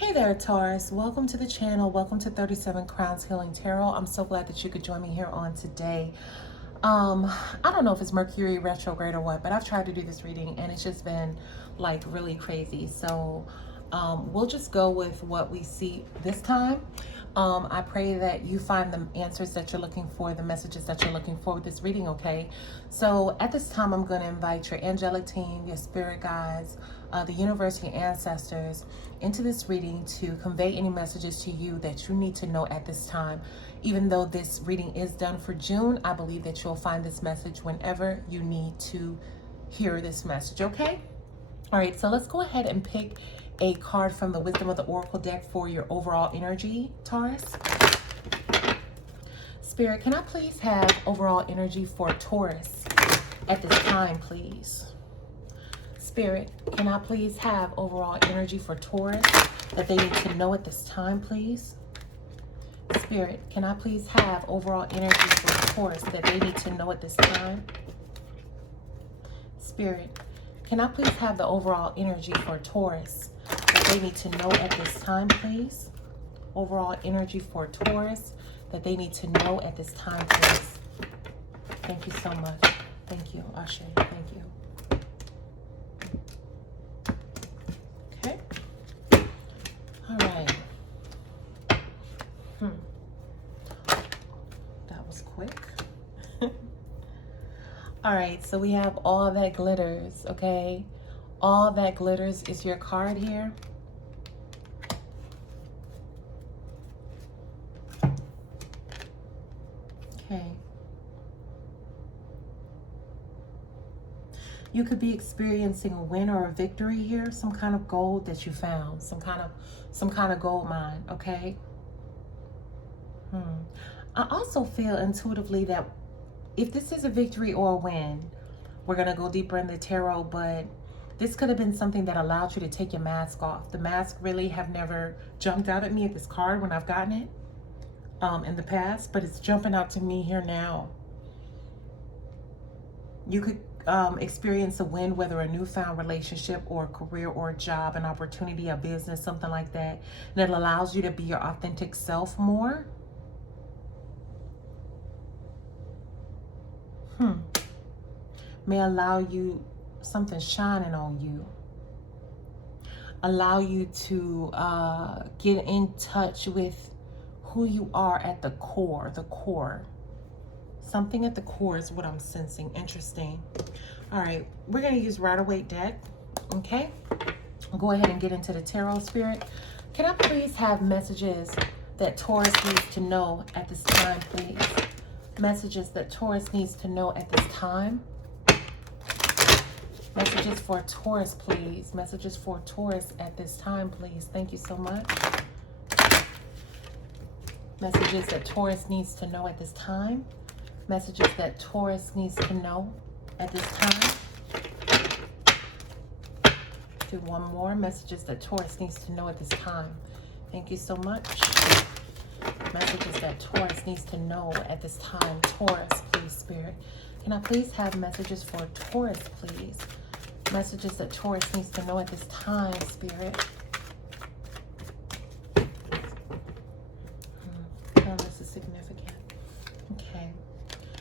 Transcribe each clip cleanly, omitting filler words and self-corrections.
Hey there, Taurus. Welcome to the channel. Welcome to 37 Crowns Healing Tarot. I'm so glad that you could join me here on today. I don't know if it's Mercury retrograde or what, but I've tried to do this reading and it's just been like really crazy. So we'll just go with what we see this time. I pray that you find the answers that you're looking for, the messages that you're looking for with this reading, okay? So at this time, I'm going to invite your angelic team, your spirit guides, the universe, your ancestors into this reading to convey any messages to you that you need to know at this time. Even though this reading is done for June, I believe that you'll find this message whenever you need to hear this message, okay? All right, so let's go ahead and pick a card from the Wisdom of the Oracle deck for your overall energy, Taurus. Spirit, can I please have overall energy for Taurus at this time, please? Spirit, can I please have overall energy for Taurus that they need to know at this time, please? Spirit, can I please have overall energy for Taurus that they need to know at this time? Spirit, can I please have the overall energy for Taurus that they need to know at this time, please? Overall energy for Taurus that they need to know at this time, please. Thank you so much. Thank you, Ashe. Thank you. Okay. All right. That was quick. All right, so we have all that glitters, okay? All that glitters is your card here. Okay. You could be experiencing a win or a victory here, some kind of gold that you found, some kind of gold mine, okay? I also feel intuitively that if this is a victory or a win, we're going to go deeper in the tarot, but this could have been something that allowed you to take your mask off. The mask really have never jumped out at me at this card when I've gotten it in the past, but it's jumping out to me here now. You could experience a win, whether a newfound relationship or a career or a job, an opportunity, a business, something like that, that allows you to be your authentic self more. May allow you something shining on you. Allow you to get in touch with who you are at the core, Something at the core is what I'm sensing. Interesting. All right, we're going to use Rider-Waite deck, okay? I'll go ahead and get into the tarot, Spirit. Can I please have messages that Taurus needs to know at this time, please? Messages that Taurus needs to know at this time. Messages for Taurus, please. Messages for Taurus at this time, please. Thank you so much. Messages that Taurus needs to know at this time. Messages that Taurus needs to know at this time. Do one more. Messages that Taurus needs to know at this time. Thank you so much. Messages that Taurus needs to know at this time. Taurus, please, Spirit. Can I please have messages for Taurus, please? Messages that Taurus needs to know at this time, Spirit. Oh, this is significant. Okay.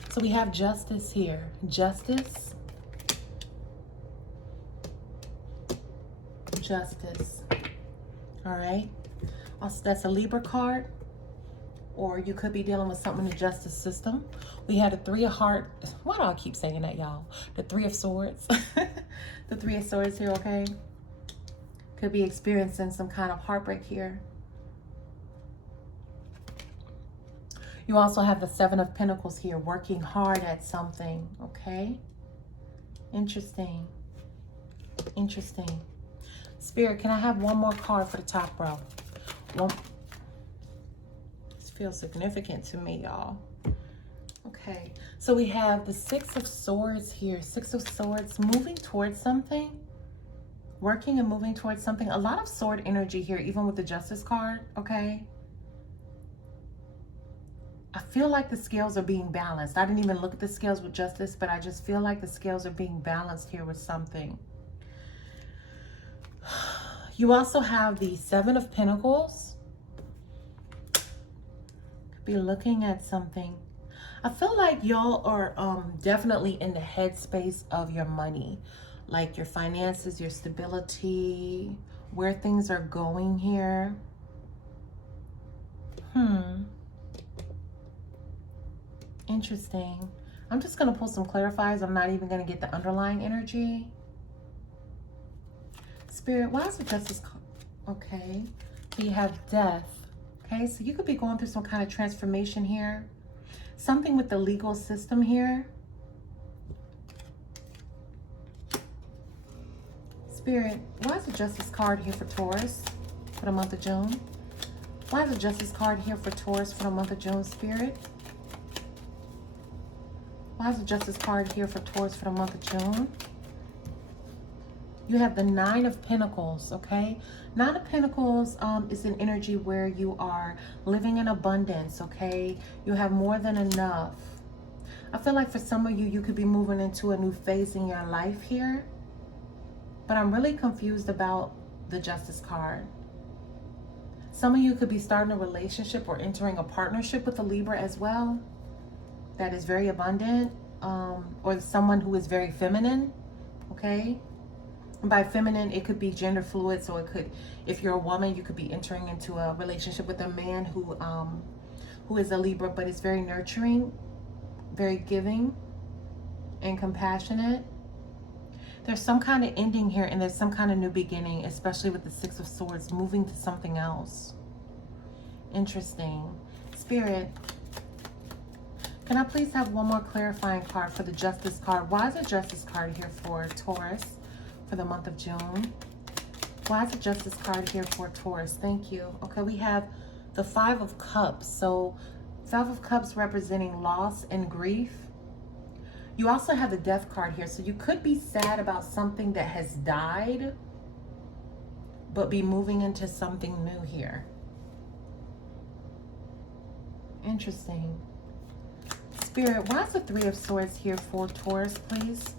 So we have justice here. Justice. Justice. All right. Also, that's a Libra card. Or you could be dealing with something in the justice system. We had a Three of Hearts. Why do I keep saying that, y'all? The Three of Swords. The Three of Swords here, okay? Could be experiencing some kind of heartbreak here. You also have the Seven of Pentacles here, working hard at something, okay? Interesting. Interesting. Spirit, can I have one more card for the top row? Feels significant to me, y'all. Okay, so we have the Six of Swords here. Six of Swords, moving towards something, working and moving towards something. A lot of sword energy here, even with the Justice card, okay? I feel like the scales are being balanced. I didn't even look at the scales with Justice, but I just feel like the scales are being balanced here with something. You also have the Seven of Pentacles. Could be looking at something. I feel like y'all are definitely in the headspace of your money, like your finances, your stability, where things are going here. Interesting. I'm just going to pull some clarifiers. I'm not even going to get the underlying energy. Spirit, why is the Justice card? Okay. So you have death. Okay, so you could be going through some kind of transformation here. Something with the legal system here. Spirit, why is the Justice card here for Taurus for the month of June? Why is the Justice card here for Taurus for the month of June, Spirit? Why is the Justice card here for Taurus for the month of June? You have the Nine of Pentacles, okay? Nine of Pentacles is an energy where you are living in abundance, okay? You have more than enough. I feel like for some of you, you could be moving into a new phase in your life here. But I'm really confused about the Justice card. Some of you could be starting a relationship or entering a partnership with a Libra as well. That is very abundant. Or someone who is very feminine, okay? And by feminine, it could be gender fluid. So it could, if you're a woman, you could be entering into a relationship with a man who is a Libra, but is very nurturing, very giving, and compassionate. There's some kind of ending here, and there's some kind of new beginning, especially with the Six of Swords, moving to something else. Interesting. Spirit, can I please have one more clarifying card for the Justice card? Why is the Justice card here for Taurus for the month of June? Why is the Justice card here for Taurus? Thank you. Okay, we have the Five of Cups. So Five of Cups representing loss and grief. You also have the Death card here. So you could be sad about something that has died, but be moving into something new here. Interesting. Spirit, why is the Three of Swords here for Taurus, please?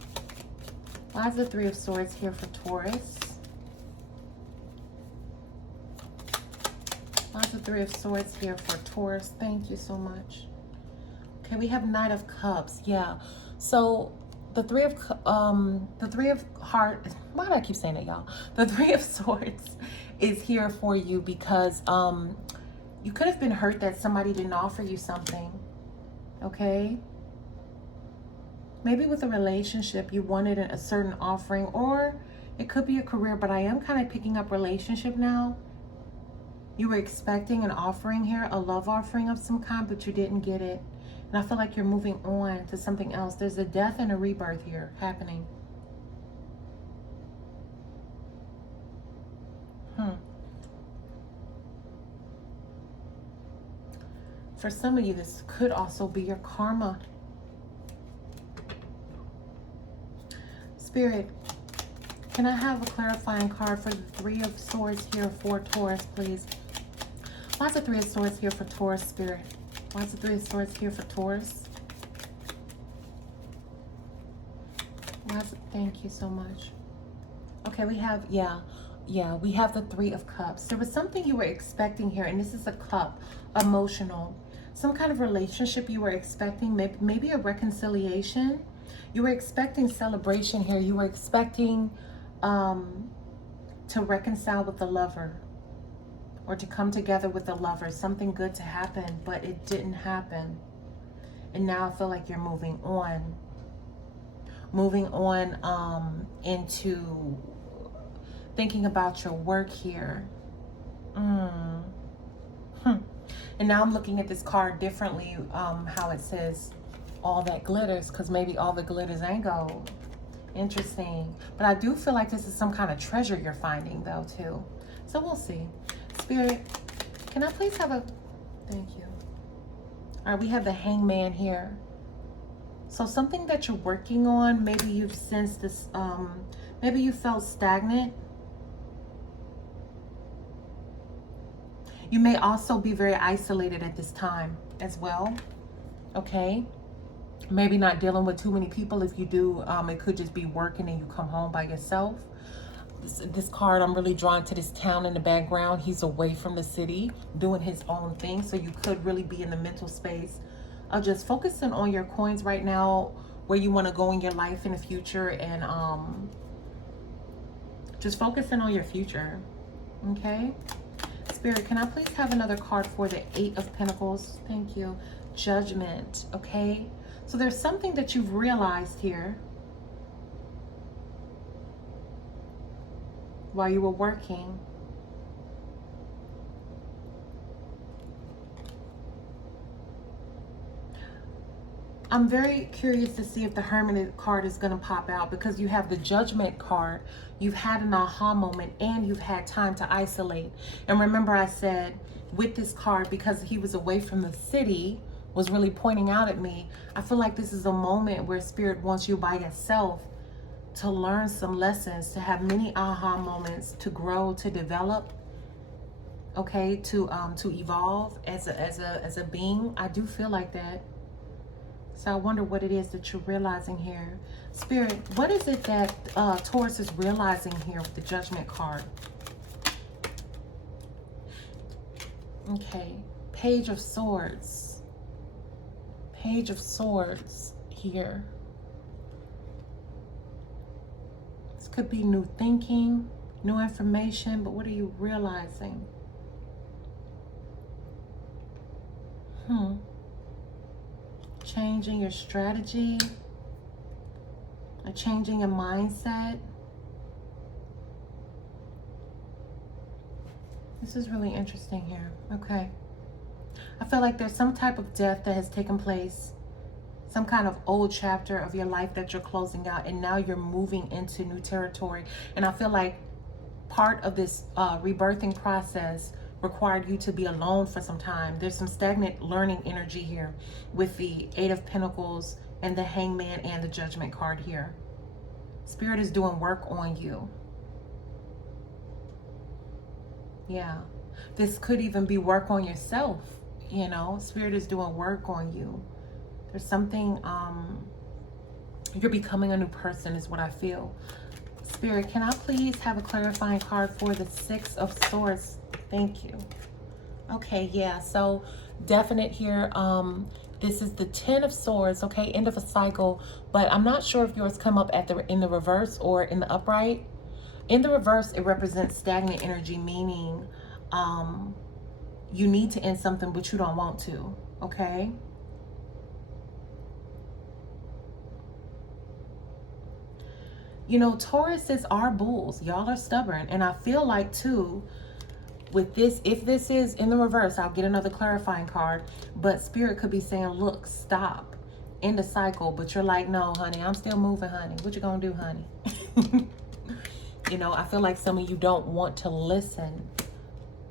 Why is the Three of Swords here for Taurus? Why is the Three of Swords here for Taurus? Thank you so much. Okay, we have Knight of Cups. Yeah. So the Three of Hearts. Why do I keep saying that, y'all? The Three of Swords is here for you because you could have been hurt that somebody didn't offer you something. Okay. Maybe with a relationship, you wanted a certain offering, or it could be a career, but I am kind of picking up relationship now. You were expecting an offering here, a love offering of some kind, but you didn't get it. And I feel like you're moving on to something else. There's a death and a rebirth here happening. For some of you, this could also be your karma. Spirit, can I have a clarifying card for the Three of Swords here for Taurus, please? Why is the Three of Swords here for Taurus, Spirit? Why is the Three of Swords here for Taurus? Thank you so much. Okay, we have, we have the Three of Cups. There was something you were expecting here, and this is a cup, emotional. Some kind of relationship you were expecting, maybe a reconciliation. You were expecting celebration here. You were expecting to reconcile with the lover, or to come together with the lover, something good to happen, but it didn't happen. And now I feel like you're moving on into thinking about your work here. And now I'm looking at this card differently, how it says all that glitters, because maybe all the glitters ain't gold. Interesting. But I do feel like this is some kind of treasure you're finding though too. So we'll see. Spirit, can I please have a, thank you. All right, we have the Hangman here. So something that you're working on, maybe you've sensed this, maybe you felt stagnant. You may also be very isolated at this time as well, okay? Maybe not dealing with too many people. If you do, it could just be working and you come home by yourself. this card, I'm really drawn to this town in the background. He's away from the city doing his own thing. So you could really be in the mental space of just focusing on your coins right now, where you want to go in your life in the future, and just focusing on your future. Okay. Spirit, can I please have another card for the Eight of Pentacles? Thank you. Judgment. Okay. So there's something that you've realized here while you were working. I'm very curious to see if the Hermit card is going to pop out, because you have the Judgment card. You've had an aha moment, and you've had time to isolate. And remember, I said with this card, because he was away from the city, was really pointing out at me, I feel like this is a moment where Spirit wants you by yourself to learn some lessons, to have many aha moments, to grow, to develop, okay, to evolve as a being. I do feel like that. So I wonder what it is that you're realizing here. Spirit, what is it that Taurus is realizing here with the Judgment card? Okay, Page of Swords. Page of Swords here. This could be new thinking, new information, but what are you realizing? Changing your strategy, or changing your mindset. This is really interesting here. Okay. I feel like there's some type of death that has taken place, some kind of old chapter of your life that you're closing out, and now you're moving into new territory. And I feel like part of this rebirthing process required you to be alone for some time. There's some stagnant learning energy here with the Eight of Pentacles and the Hangman and the Judgment card here. Spirit is doing work on you. Yeah. This could even be work on yourself, you know. Spirit is doing work on you. There's something, you're becoming a new person is what I feel. Spirit, can I please have a clarifying card for the Six of Swords? Thank you. Okay, yeah, so definite here. This is the Ten of Swords, okay, end of a cycle, but I'm not sure if yours come up at in the reverse or in the upright. In the reverse, it represents stagnant energy, meaning you need to end something, but you don't want to, okay? You know, Tauruses are bulls. Y'all are stubborn. And I feel like, too, with this, if this is in the reverse, I'll get another clarifying card. But Spirit could be saying, look, stop. End the cycle. But you're like, no, honey, I'm still moving, honey. What you gonna do, honey? You know, I feel like some of you don't want to listen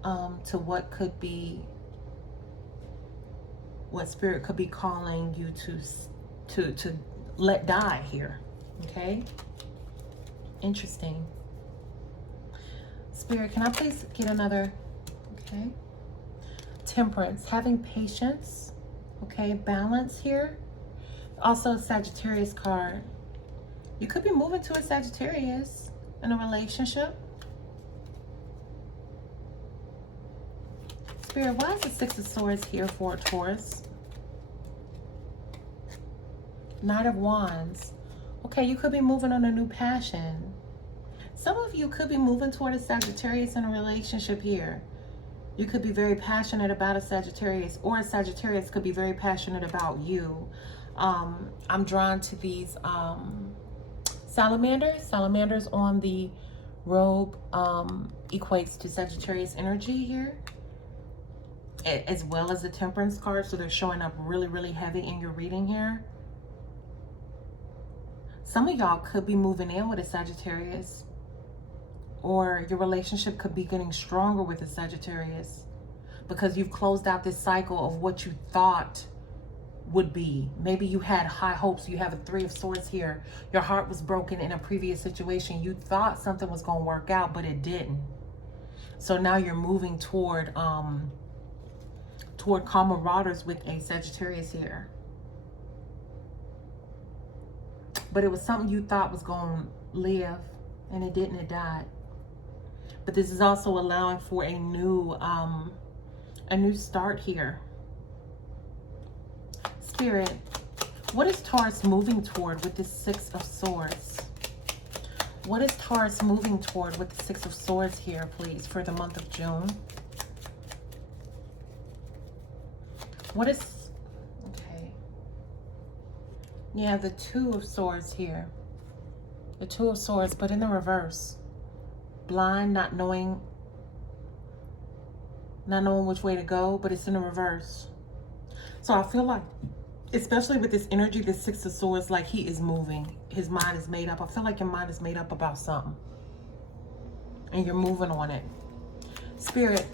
to what could be, what Spirit could be calling you to let die here. Okay? Interesting. Spirit, can I please get another? Okay. Temperance, having patience. Okay, balance here. Also, Sagittarius card. You could be moving to a Sagittarius in a relationship. Spirit, why is the Six of Swords here for Taurus? Knight of Wands. Okay, you could be moving on a new passion. Some of you could be moving toward a Sagittarius in a relationship here. You could be very passionate about a Sagittarius, or a Sagittarius could be very passionate about you. I'm drawn to these salamanders. Salamanders on the robe equates to Sagittarius energy here, as well as the Temperance card. So they're showing up really, really heavy in your reading here. Some of y'all could be moving in with a Sagittarius, or your relationship could be getting stronger with a Sagittarius because you've closed out this cycle of what you thought would be. Maybe you had high hopes. You have a Three of Swords here. Your heart was broken in a previous situation. You thought something was going to work out, but it didn't. So now you're moving toward calmer waters with a Sagittarius here. But it was something you thought was going to live, and it didn't. It died. But this is also allowing for a new start here. Spirit, what is Taurus moving toward with this Six of Swords? What is Taurus moving toward with the Six of Swords here, please, for the month of June? What is... Okay. Yeah, the Two of Swords here. The Two of Swords, but in the reverse. Blind, not knowing which way to go, but it's in the reverse. So I feel like, especially with this energy, this Six of Swords, like he is moving. His mind is made up. I feel like your mind is made up about something. And you're moving on it. Spirit,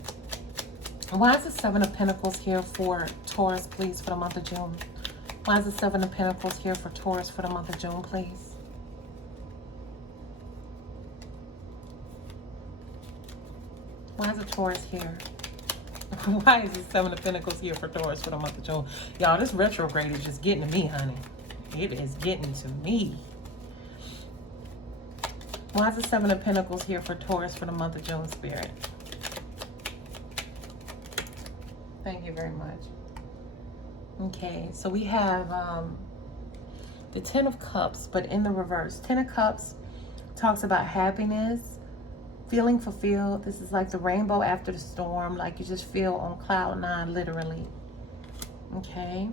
why is the Seven of Pentacles here for Taurus, please, for the month of June? Why is the Seven of Pentacles here for Taurus for the month of June, please? Why is the Taurus here? Why is the Seven of Pentacles here for Taurus for the month of June? Y'all, this retrograde is just getting to me, honey. It is getting to me. Why is the Seven of Pentacles here for Taurus for the month of June, Spirit? Thank you very much. Okay, so we have the Ten of Cups, but in the reverse. Ten of Cups talks about happiness, feeling fulfilled. This is like the rainbow after the storm, like you just feel on cloud nine, literally. Okay.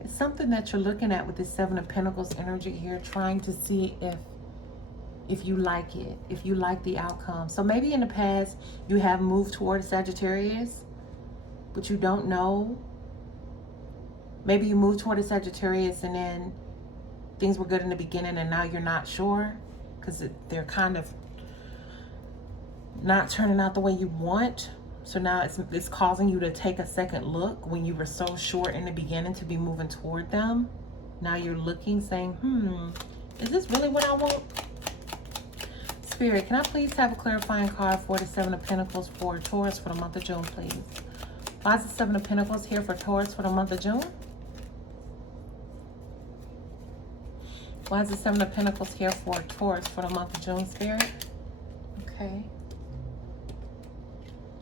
It's something that you're looking at with this Seven of Pentacles energy here, trying to see if you like it, if you like the outcome. So maybe in the past you have moved toward Sagittarius, but you don't know. Maybe you moved toward a Sagittarius and then things were good in the beginning and now you're not sure because they're kind of not turning out the way you want. So now it's causing you to take a second look when you were so sure in the beginning to be moving toward them. Now you're looking, saying, is this really what I want? Spirit, can I please have a clarifying card for the Seven of Pentacles for Taurus for the month of June, please? Why is the Seven of Pentacles here for Taurus for the month of June? Why is the Seven of Pentacles here for Taurus for the month of June, Spirit? Okay.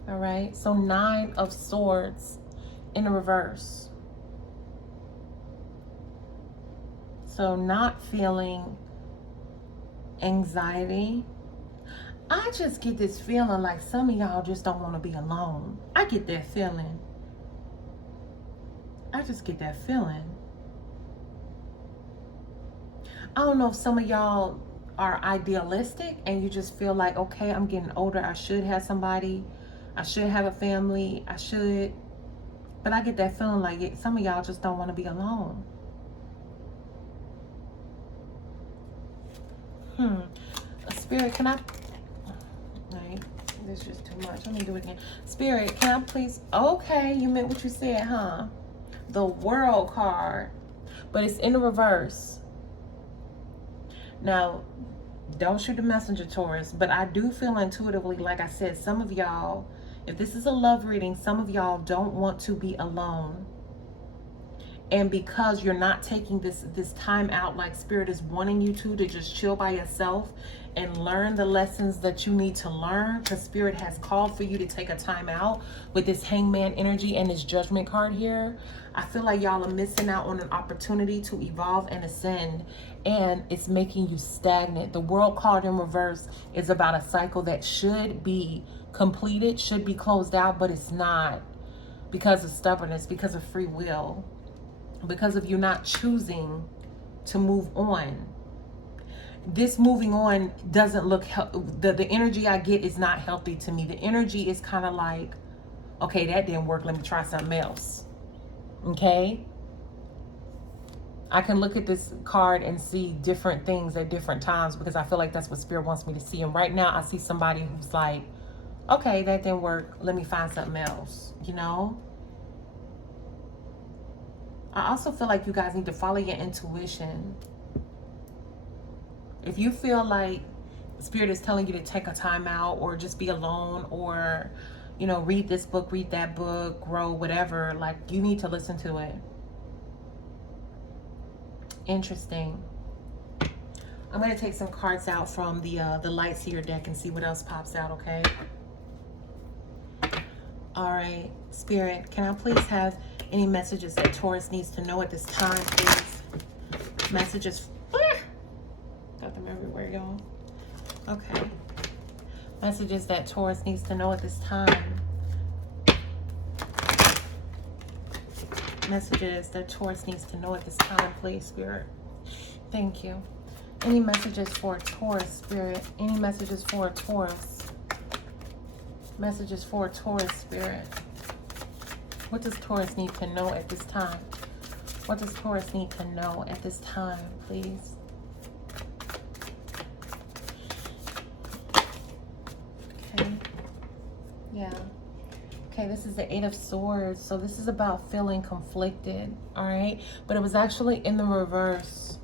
All right. So Nine of Swords in the reverse. So not feeling anxiety. I just get this feeling like some of y'all just don't want to be alone. I get that feeling. I just get that feeling. I don't know if some of y'all are idealistic and you just feel like, okay, I'm getting older. I should have somebody. I should have a family. I should. But I get that feeling like some of y'all just don't want to be alone. Spirit, can I... Right, this is just too much. Let me do it again. Spirit, can I please... Okay, you meant what you said, huh? The World card. But it's in the reverse. Now, don't shoot the messenger, Taurus, but I do feel intuitively, like I said, some of y'all, if this is a love reading, some of y'all don't want to be alone. And because you're not taking this time out like Spirit is wanting you to just chill by yourself and learn the lessons that you need to learn, because Spirit has called for you to take a time out with this Hangman energy and this Judgment card here. I feel like y'all are missing out on an opportunity to evolve and ascend, and it's making you stagnant. The World card in reverse is about a cycle that should be completed, should be closed out, but it's not, because of stubbornness, because of free will, because of you not choosing to move on. This moving on doesn't look, the energy I get is not healthy to me. The energy is kind of like, okay, that didn't work, let me try something else. Okay, I can look at this card and see different things at different times because I feel like that's what Spirit wants me to see. And right now I see somebody who's like, okay, that didn't work, let me find something else, you know? I also feel like you guys need to follow your intuition. If you feel like Spirit is telling you to take a time out or just be alone or, you know, read this book, read that book, grow, whatever, like, you need to listen to it. Interesting. I'm going to take some cards out from the Light Seer deck and see what else pops out, okay? All right, Spirit, can I please have any messages that Taurus needs to know at this time, please? Messages. Got them everywhere, y'all. Okay. Messages that Taurus needs to know at this time. Messages that Taurus needs to know at this time, please, Spirit. Thank you. Any messages for Taurus, Spirit? Any messages for Taurus? Messages for Taurus, Spirit. What does Taurus need to know at this time? What does Taurus need to know at this time, please? Okay. Yeah. Okay, this is the Eight of Swords. So this is about feeling conflicted, all right? But it was actually in the reverse.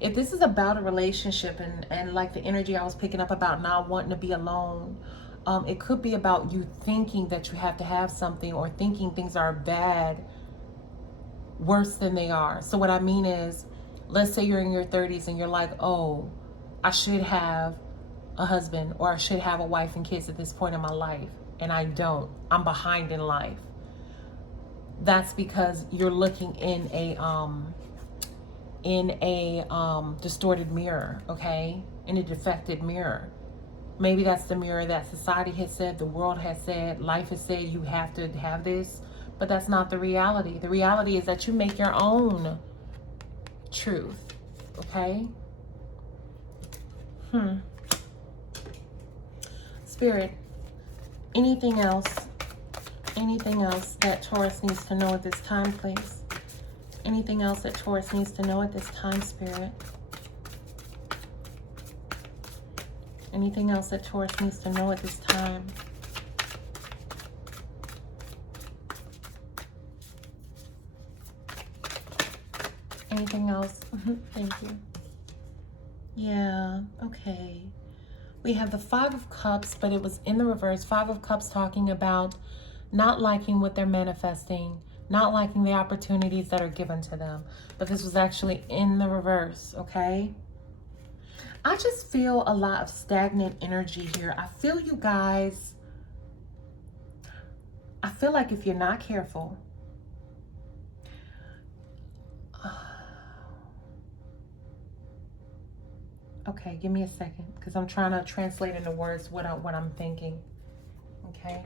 If this is about a relationship and like the energy I was picking up about not wanting to be alone, it could be about you thinking that you have to have something, or thinking things are bad, worse than they are. So what I mean is, let's say you're in your 30s and you're like, oh, I should have a husband, or I should have a wife and kids at this point in my life, and I don't. I'm behind in life. That's because you're looking in a distorted mirror, okay? In a defected mirror. Maybe that's the mirror that society has said, the world has said, life has said you have to have this, but that's not the reality. The reality is that you make your own truth, okay? Spirit, anything else that Taurus needs to know at this time, please? Anything else that Taurus needs to know at this time, Spirit? Anything else that Taurus needs to know at this time? Anything else? Thank you. Yeah, okay. We have the Five of Cups, but it was in the reverse. Five of Cups talking about not liking what they're manifesting, not liking the opportunities that are given to them. But this was actually in the reverse, okay? I just feel a lot of stagnant energy here. I feel you guys, I feel like if you're not careful, okay, give me a second, because I'm trying to translate into words what I'm thinking. Okay.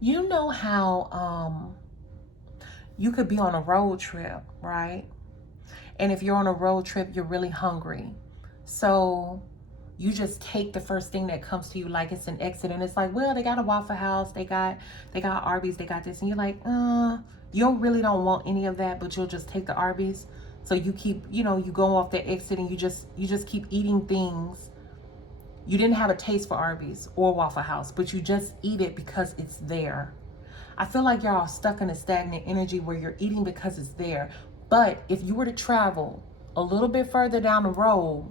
You know how you could be on a road trip, right? And if you're on a road trip, you're really hungry. So you just take the first thing that comes to you like it's an exit. And it's like, well, they got a Waffle House, they got Arby's, they got this. And you're like, you really don't want any of that, but you'll just take the Arby's. So you keep, you go off the exit and you just keep eating things. You didn't have a taste for Arby's or Waffle House, but you just eat it because it's there. I feel like y'all are stuck in a stagnant energy where you're eating because it's there. But if you were to travel a little bit further down the road,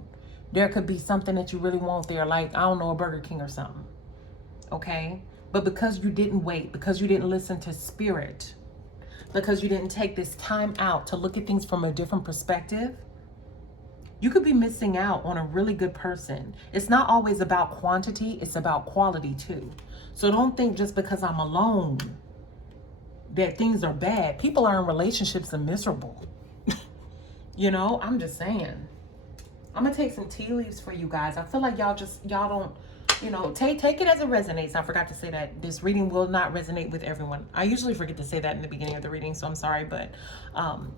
there could be something that you really want there, like, I don't know, a Burger King or something. Okay? But because you didn't wait, because you didn't listen to spirit, because you didn't take this time out to look at things from a different perspective, you could be missing out on a really good person. It's not always about quantity, it's about quality too. So don't think just because I'm alone that things are bad. People are in relationships and miserable. I'm just saying. I'm gonna take some tea leaves for you guys. I feel like y'all don't, take it as it resonates. I forgot to say that this reading will not resonate with everyone. I usually forget to say that in the beginning of the reading, so I'm sorry, but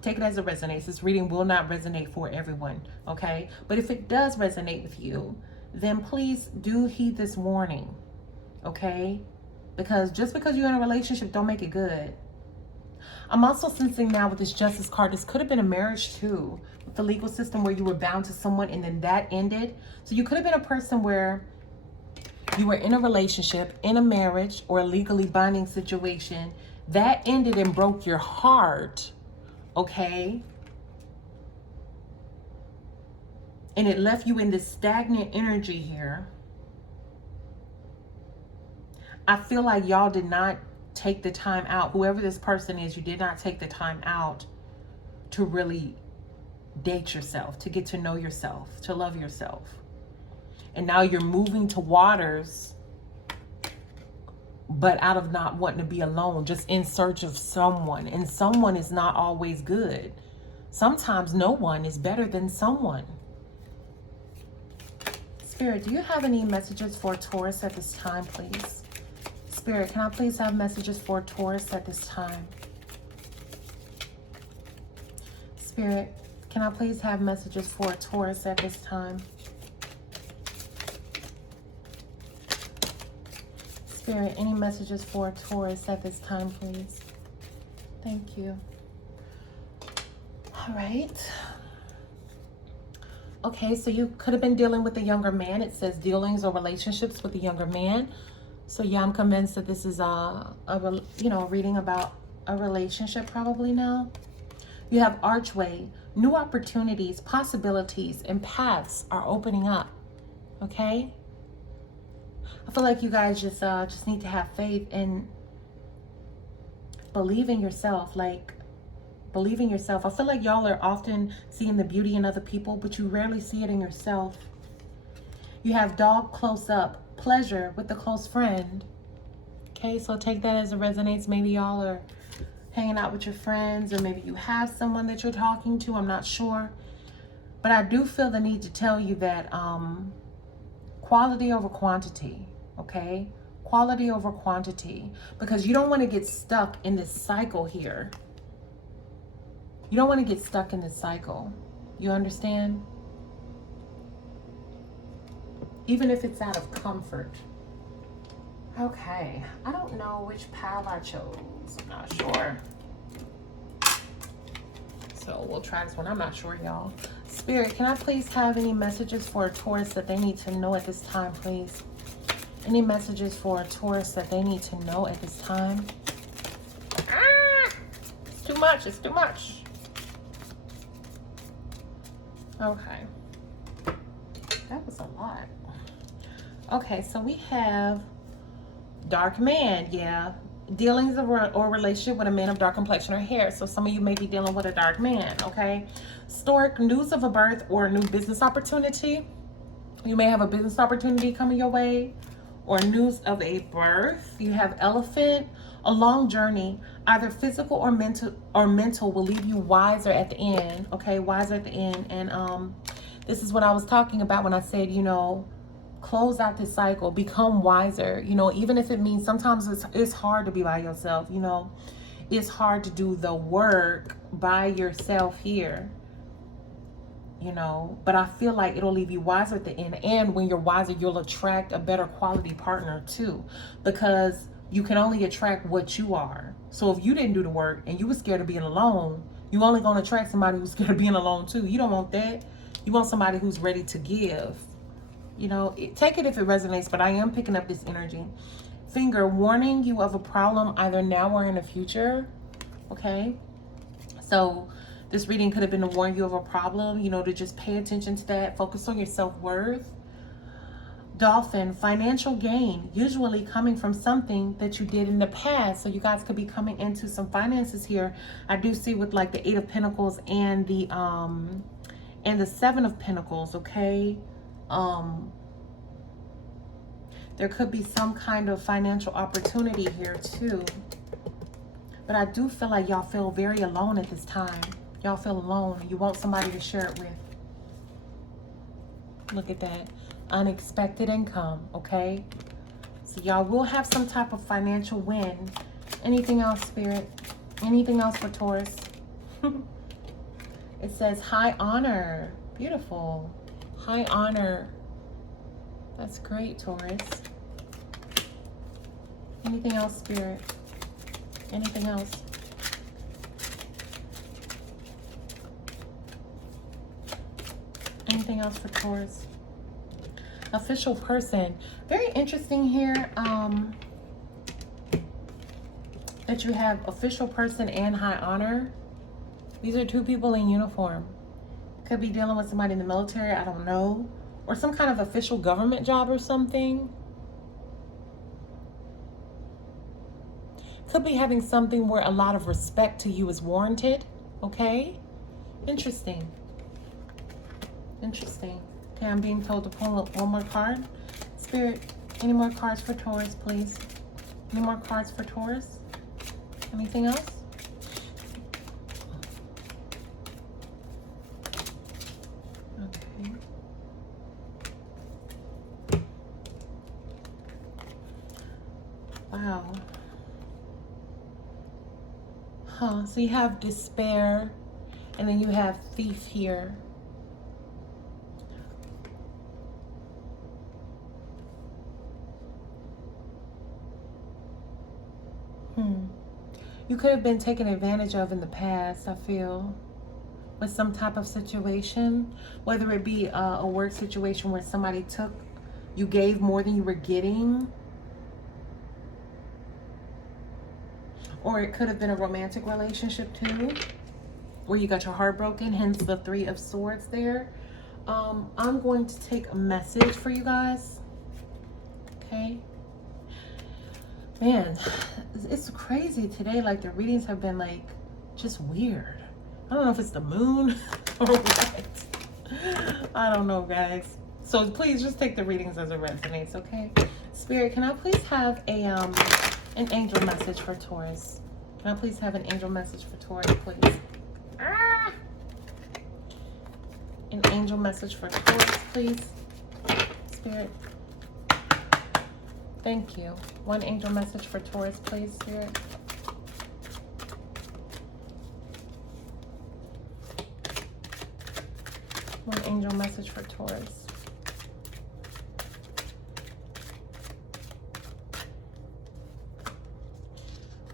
take it as it resonates. This reading will not resonate for everyone, okay? But if it does resonate with you, then please do heed this warning, okay? Because just because you're in a relationship don't make it good. I'm also sensing now with this Justice card, this could have been a marriage too, with the legal system where you were bound to someone and then that ended. So you could have been a person where you were in a relationship, in a marriage, or a legally binding situation that ended and broke your heart, okay? And it left you in this stagnant energy here. I feel like y'all did not take the time out. Whoever this person is, you did not take the time out to really date yourself, to get to know yourself, to love yourself. And now you're moving to waters, but out of not wanting to be alone, just in search of someone. And someone is not always good. Sometimes no one is better than someone. Spirit, do you have any messages for Taurus at this time, please? Spirit, can I please have messages for Taurus at this time? Spirit, can I please have messages for Taurus at this time? Spirit, any messages for Taurus at this time, please? Thank you. All right. Okay, so you could have been dealing with a younger man. It says dealings or relationships with a younger man. So yeah, I'm convinced that this is reading about a relationship probably now. You have archway, new opportunities, possibilities, and paths are opening up. Okay? I feel like you guys just need to have faith and believe in yourself. Believe in yourself. I feel like y'all are often seeing the beauty in other people, but you rarely see it in yourself. You have dog close up, pleasure with a close friend. Okay, so take that as it resonates. Maybe y'all are hanging out with your friends, or maybe you have someone that you're talking to. I'm not sure. But I do feel the need to tell you that quality over quantity, okay? Quality over quantity. Because you don't want to get stuck in this cycle here. You don't want to get stuck in this cycle. You understand? Even if it's out of comfort. Okay. I don't know which pile I chose. I'm not sure. So we'll try this one. I'm not sure, y'all. Spirit, can I please have any messages for a Taurus that they need to know at this time, please? Any messages for a Taurus that they need to know at this time? It's too much. It's too much. Okay. That was a lot. Okay, so we have dark man. Yeah. Dealings or relationship with a man of dark complexion or hair. So some of you may be dealing with a dark man, okay? Stork, news of a birth or a new business opportunity. You may have a business opportunity coming your way, or news of a birth. You have elephant, a long journey, either physical or mental will leave you wiser at the end, okay? Wiser at the end. And this is what I was talking about when I said, close out this cycle, become wiser, even if it means sometimes it's hard to be by yourself, it's hard to do the work by yourself here, but I feel like it'll leave you wiser at the end. And when you're wiser, you'll attract a better quality partner too, because you can only attract what you are. So if you didn't do the work and you were scared of being alone, you only gonna attract somebody who's scared of being alone too. You don't want that. You want somebody who's ready to give. Take it if it resonates, but I am picking up this energy. Finger, warning you of a problem either now or in the future. Okay? So this reading could have been to warn you of a problem, to just pay attention to that. Focus on your self-worth. Dolphin, financial gain, usually coming from something that you did in the past. So you guys could be coming into some finances here. I do see with like the 8 of Pentacles and the 7 of Pentacles, okay? There could be some kind of financial opportunity here too. But I do feel like y'all feel very alone at this time. Y'all feel alone. You want somebody to share it with. Look at that. Unexpected income, okay? So y'all will have some type of financial win. Anything else, Spirit? Anything else for Taurus? It says high honor. Beautiful. High honor. That's great, Taurus. Anything else, Spirit? Anything else? Anything else for Taurus? Official person. Very interesting here that you have official person and high honor. These are 2 people in uniform. Could be dealing with somebody in the military, I don't know. Or some kind of official government job or something. Could be having something where a lot of respect to you is warranted. Okay? Interesting. Interesting. Okay, I'm being told to pull up one more card. Spirit, any more cards for Taurus, please? Any more cards for Taurus? Anything else? Okay. Wow. Huh, so you have despair, and then you have thief here. You could have been taken advantage of in the past, I feel, with some type of situation, whether it be a work situation where somebody you gave more than you were getting, or it could have been a romantic relationship too, where you got your heart broken, hence the 3 of Swords there. I'm going to take a message for you guys, okay? Man, it's crazy today. Like, the readings have been like just weird. I don't know if it's the moon or what. I don't know, guys. So please just take the readings as it resonates, okay? Spirit, can I please have an angel message for Taurus? Can I please have an angel message for Taurus, please? Ah! An angel message for Taurus, please. Spirit. Thank you. One angel message for Taurus, please, Spirit. One angel message for Taurus.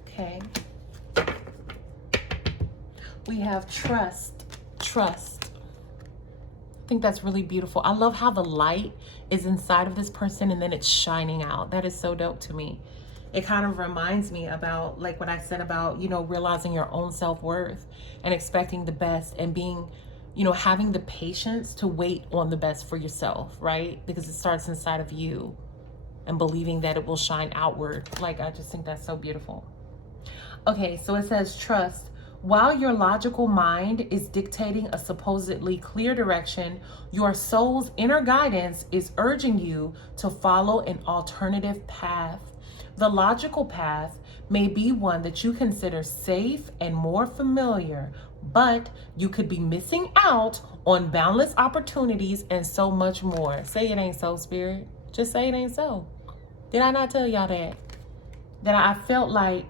Okay. We have trust. Trust. I think that's really beautiful. I love how the light is inside of this person and then it's shining out. That is so dope to me. It kind of reminds me about, like, what I said about, you know, realizing your own self-worth and expecting the best and being, you know, having the patience to wait on the best for yourself, right? Because it starts inside of you and believing that it will shine outward. Like, I just think that's so beautiful. Okay, so it says trust. While your logical mind is dictating a supposedly clear direction, your soul's inner guidance is urging you to follow an alternative path. The logical path may be one that you consider safe and more familiar, but you could be missing out on boundless opportunities and so much more. Say it ain't so, Spirit. Just say it ain't so. Did I not tell y'all that? That I felt like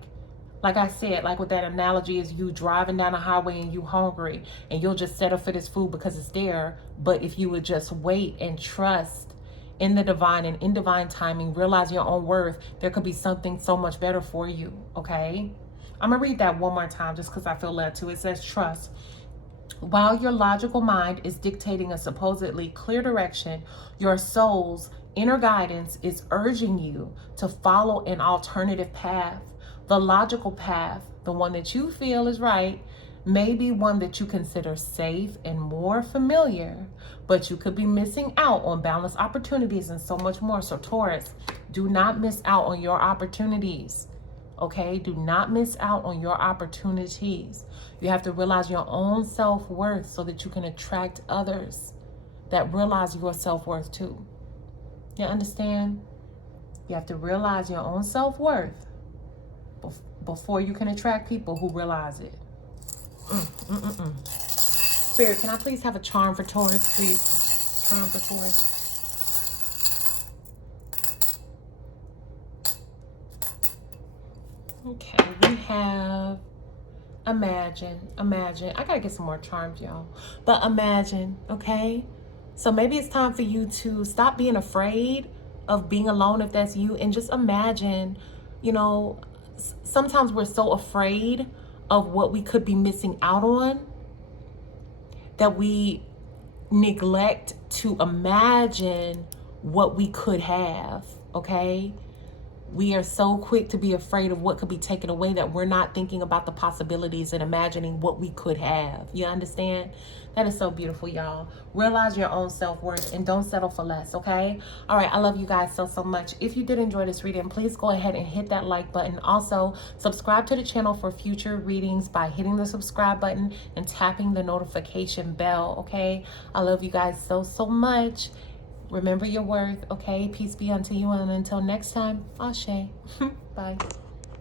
I said, like with that analogy, is you driving down the highway and you hungry and you'll just settle for this food because it's there. But if you would just wait and trust in the divine and in divine timing, realize your own worth, there could be something so much better for you, okay? I'm gonna read that one more time just because I feel led to. It says trust. While your logical mind is dictating a supposedly clear direction, your soul's inner guidance is urging you to follow an alternative path. The logical path, the one that you feel is right, may be one that you consider safe and more familiar, but you could be missing out on boundless opportunities and so much more. So Taurus, do not miss out on your opportunities, okay? Do not miss out on your opportunities. You have to realize your own self-worth so that you can attract others that realize your self-worth too. You understand? You have to realize your own self-worth before you can attract people who realize it. Spirit, can I please have a charm for Taurus, please? Charm for Taurus. Okay, we have imagine. I gotta get some more charms, y'all. But imagine, okay? So maybe it's time for you to stop being afraid of being alone if that's you, and just imagine, you know, sometimes we're so afraid of what we could be missing out on that we neglect to imagine what we could have, okay? We are so quick to be afraid of what could be taken away that we're not thinking about the possibilities and imagining what we could have. You understand? That is so beautiful, y'all. Realize your own self-worth and don't settle for less, okay? All right, I love you guys so much. If you did enjoy this reading, please go ahead and hit that like button. Also, subscribe to the channel for future readings by hitting the subscribe button and tapping the notification bell, okay? I love you guys so much. Remember your worth, okay? Peace be unto you, and until next time, Ashe. Bye.